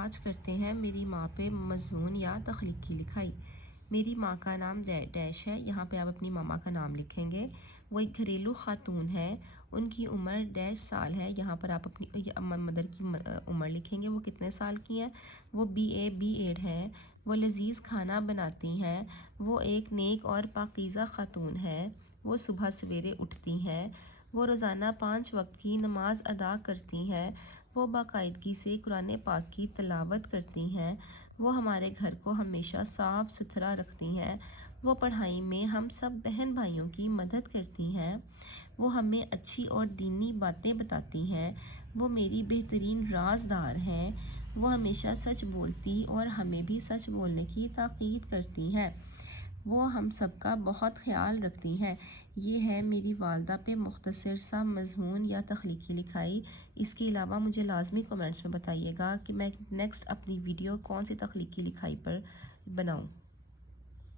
آج کرتے ہیں میری ماں پہ مضمون یا تخلیقی لکھائی۔ میری ماں کا نام ڈیش ہے، یہاں پہ آپ اپنی ماما کا نام لکھیں گے۔ وہ ایک گھریلو خاتون ہے، ان کی عمر ڈیش سال ہے، یہاں پر آپ اپنی مدر کی عمر لکھیں گے، وہ کتنے سال کی ہیں۔ وہ بی ایڈ ہے، وہ لذیذ کھانا بناتی ہیں، وہ ایک نیک اور پاکیزہ خاتون ہے، وہ صبح سویرے اٹھتی ہیں، وہ روزانہ 5 وقت کی نماز ادا کرتی ہیں، وہ باقاعدگی سے قرآن پاک کی تلاوت کرتی ہیں، وہ ہمارے گھر کو ہمیشہ صاف ستھرا رکھتی ہیں، وہ پڑھائی میں ہم سب بہن بھائیوں کی مدد کرتی ہیں، وہ ہمیں اچھی اور دینی باتیں بتاتی ہیں، وہ میری بہترین رازدار ہیں، وہ ہمیشہ سچ بولتی اور ہمیں بھی سچ بولنے کی تاکید کرتی ہیں، وہ ہم سب کا بہت خیال رکھتی ہیں۔ یہ ہے میری والدہ پہ مختصر سا مضمون یا تخلیقی لکھائی۔ اس کے علاوہ مجھے لازمی کمنٹس میں بتائیے گا کہ میں نیکسٹ اپنی ویڈیو کون سی تخلیقی لکھائی پر بناؤں۔